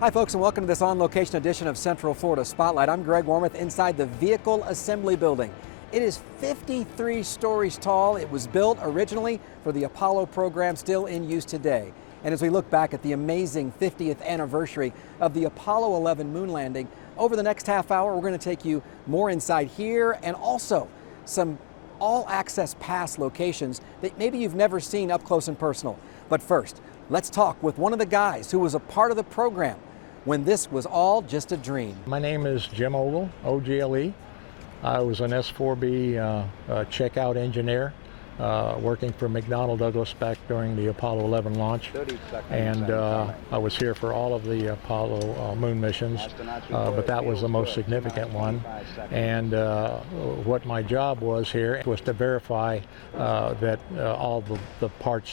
Hi folks, and welcome to this on-location edition of Central Florida Spotlight. I'm Greg Warmoth inside the Vehicle Assembly Building. It is 53 stories tall. It was built originally for the Apollo program, still in use today. And as we look back at the amazing 50th anniversary of the Apollo 11 moon landing, over the next half hour we're going to take you more inside here and also some all-access pass locations that maybe you've never seen up close and personal. But first, let's talk with one of the guys who was a part of the program when this was all just a dream. My name is Jim Ogle, O-G-L-E. I was an S-4B checkout engineer working for McDonnell Douglas back during the Apollo 11 launch. And I was here for all of the Apollo moon missions, but that was the most significant one. And what my job was here was to verify that all the parts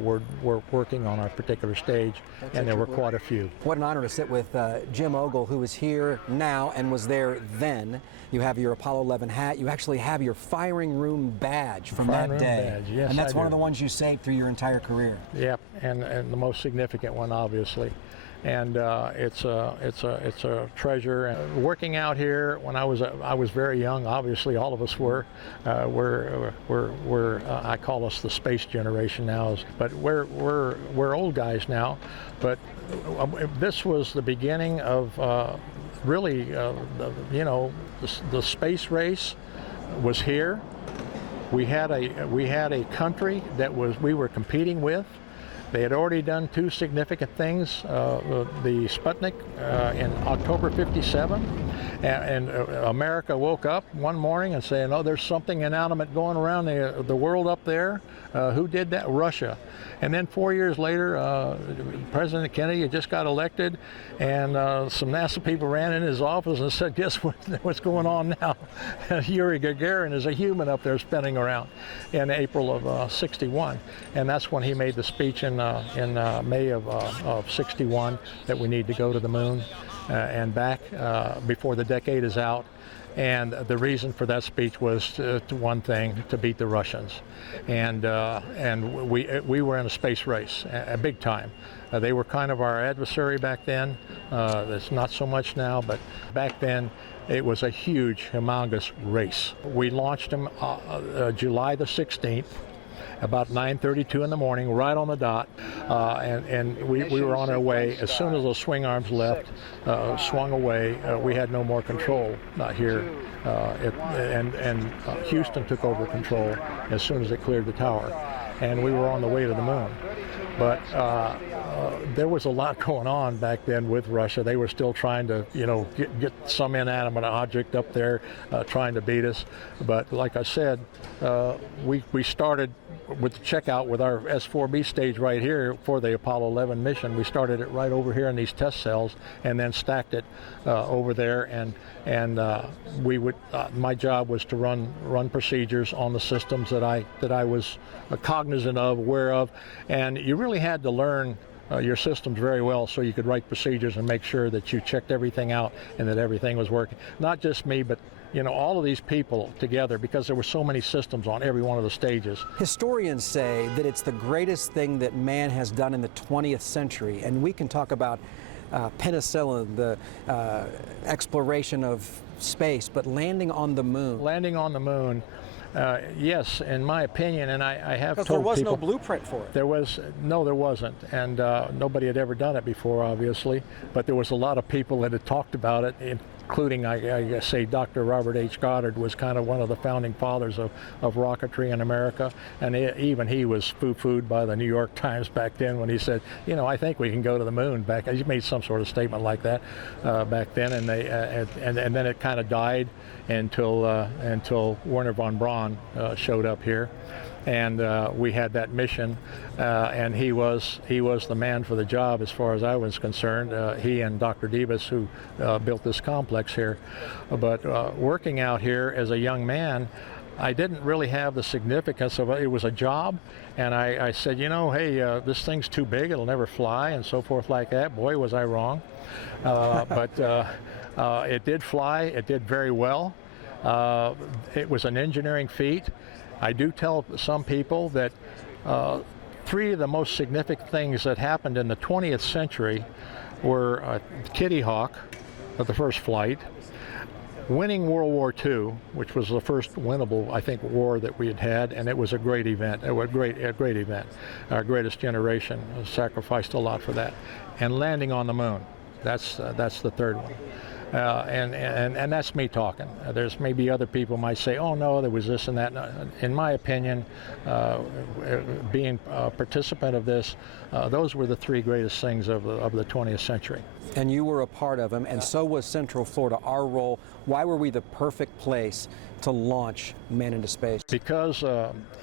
were working on our particular stage, and there were quite a few. What an honor to sit with Jim Ogle, who is here now and was there then. You have your Apollo 11 hat. You actually have your firing room badge from that day. Badge, yes, and that's one of the ones you saved through your entire career. Yep, and the most significant one, obviously. And it's a treasure. Working out here when I was very young, obviously all of us were. I call us the space generation now, but we're old guys now. But this was the beginning of really, the space race was here. We had a country that we were competing with. They had already done two significant things, the Sputnik in October '57, and America woke up one morning and saying, oh, there's something inanimate going around the world up there. Who did that? Russia. And then 4 years later, President Kennedy had just got elected, and some NASA people ran in his office and said, guess what's going on now? Yuri Gagarin is a human up there spinning around in April of '61. And that's when he made the speech in May of '61 that we need to go to the moon and back before the decade is out. And the reason for that speech was one thing, to beat the Russians. And we were in a space race, a big time. They were kind of our adversary back then. It's not so much now, but back then it was a huge, humongous race. We launched them July the 16th. About 9:32 in the morning, right on the dot, and we were on our way. As soon as those swing arms left, swung away, we had no more control here, and Houston took over control as soon as it cleared the tower, and we were on the way to the moon. But there was a lot going on back then with Russia. They were still trying to, get some inanimate object up there, trying to beat us. But like I said, we started with the checkout with our S-4B stage right here for the Apollo 11 mission. We started it right over here in these test cells, and then stacked it over there. And we would. My job was to run procedures on the systems that I was cognizant of, aware of, and you really had to learn your systems very well so you could write procedures and make sure that you checked everything out and that everything was working. Not just me, but all of these people together, because there were so many systems on every one of the stages. Historians say that it's the greatest thing that man has done in the 20th century, and we can talk about penicillin, the exploration of space, but landing on the moon. Landing on the moon. Yes, in my opinion, and I have told people. Because there was no blueprint for it. There wasn't, and nobody had ever done it before, obviously, but there was a lot of people that had talked about it, including, I say, Dr. Robert H. Goddard was kind of one of the founding fathers of rocketry in America, and even he was foo-fooed by the New York Times back then when he said, I think we can go to the moon back. He made some sort of statement like that back then, and then it kind of died until Wernher von Braun showed up here, and we had that mission, and he was the man for the job as far as I was concerned. He and Dr. Debus, who built this complex here. But working out here as a young man, I didn't really have the significance of it. It was a job, and I said, hey, this thing's too big, it'll never fly, and so forth like that. Boy, was I wrong. But it did fly, it did very well. It was an engineering feat. I do tell some people that three of the most significant things that happened in the 20th century were Kitty Hawk of the first flight, winning World War II, which was the first winnable, I think, war that we had had, and it was a great event. It was a great event. Our greatest generation sacrificed a lot for that, and landing on the moon. That's the third one. And that's me talking. There's maybe other people might say, oh no, there was this and that. In my opinion, being a participant of this, those were the three greatest things of the 20th century. And you were a part of them, and so was Central Florida, our role. Why were we the perfect place to launch men into space? Because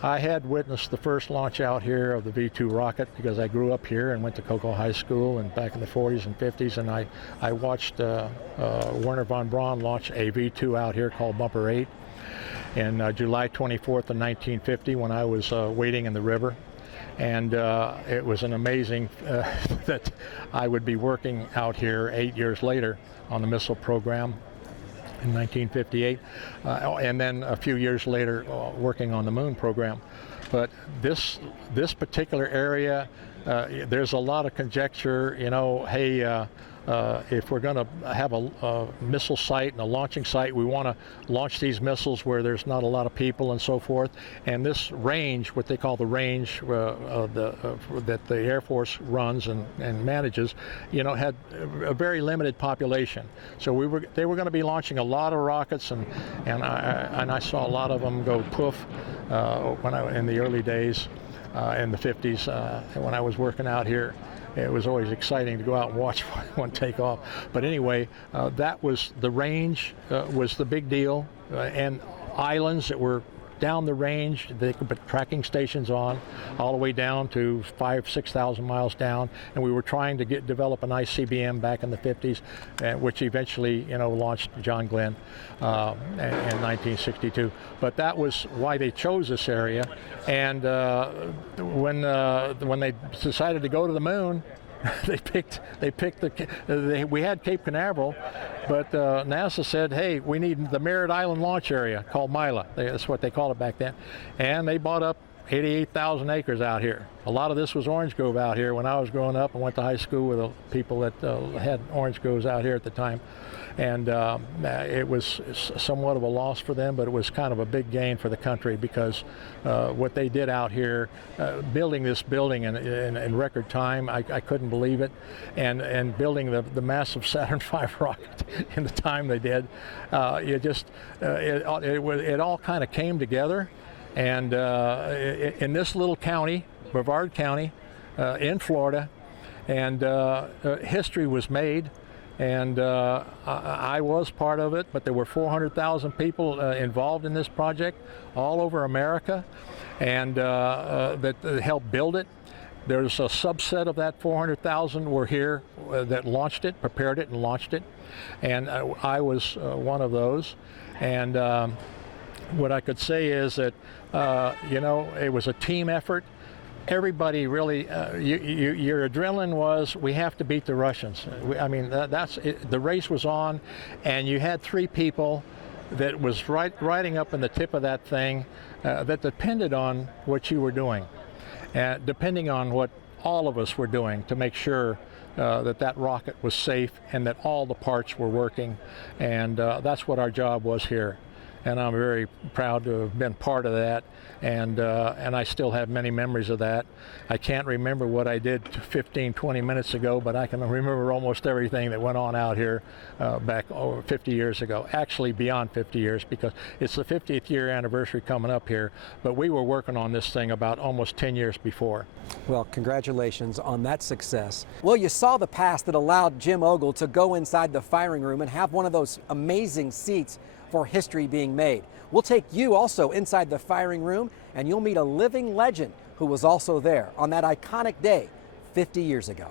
I had witnessed the first launch out here of the V-2 rocket, because I grew up here and went to Cocoa High School and back in the 40s and 50s, and I watched Werner von Braun launch a V-2 out here called Bumper 8 in July 24th of 1950 when I was wading in the river. And it was an amazing that I would be working out here 8 years later on the missile program in 1958, and then a few years later working on the moon program. But this particular area, there's a lot of conjecture, you know, hey, if we're going to have a missile site and a launching site, we want to launch these missiles where there's not a lot of people and so forth. And this range, what they call the range that the Air Force runs and manages, you know, had a very limited population. So they were going to be launching a lot of rockets, and I saw a lot of them go poof in the early days in the 50s when I was working out here. It was always exciting to go out and watch one take off. But anyway, that was the range, was the big deal, and islands that were down the range. They could put tracking stations on all the way down to 5,000 to 6,000 miles down, and we were trying to develop an ICBM back in the 50s, which eventually, you know, launched John Glenn in 1962. But that was why they chose this area. And when they decided to go to the moon, we had Cape Canaveral, but NASA said, hey, we need the Merritt Island launch area called Mila. That's what they called it back then. And they bought up 88,000 acres out here. A lot of this was orange grove out here. When I was growing up, I went to high school with people that had orange groves out here at the time. And it was somewhat of a loss for them, but it was kind of a big gain for the country, because what they did out here, building this building in record time, I couldn't believe it, and building the massive Saturn V rocket in the time they did, it all kind of came together. And in this little county, Brevard County, in Florida, and history was made. And I was part of it, but there were 400,000 people involved in this project all over America, and that helped build it. There's a subset of that 400,000 were here that launched it, prepared it, and launched it. And I was one of those. And what I could say is that, you know, it was a team effort. Everybody really, your adrenaline was, we have to beat the Russians. I mean, that's it. The race was on, and you had three people that was riding up in the tip of that thing that depended on what you were doing, and depending on what all of us were doing to make sure that rocket was safe and that all the parts were working. And that's what our job was here. And I'm very proud to have been part of that, and I still have many memories of that. I can't remember what I did 15, 20 minutes ago, but I can remember almost everything that went on out here back over 50 years ago. Actually, beyond 50 years, because it's the 50th year anniversary coming up here, but we were working on this thing about almost 10 years before. Well, congratulations on that success. Well, you saw the pass that allowed Jim Ogle to go inside the firing room and have one of those amazing seats for history being made. We'll take you also inside the firing room, and you'll meet a living legend who was also there on that iconic day 50 years ago.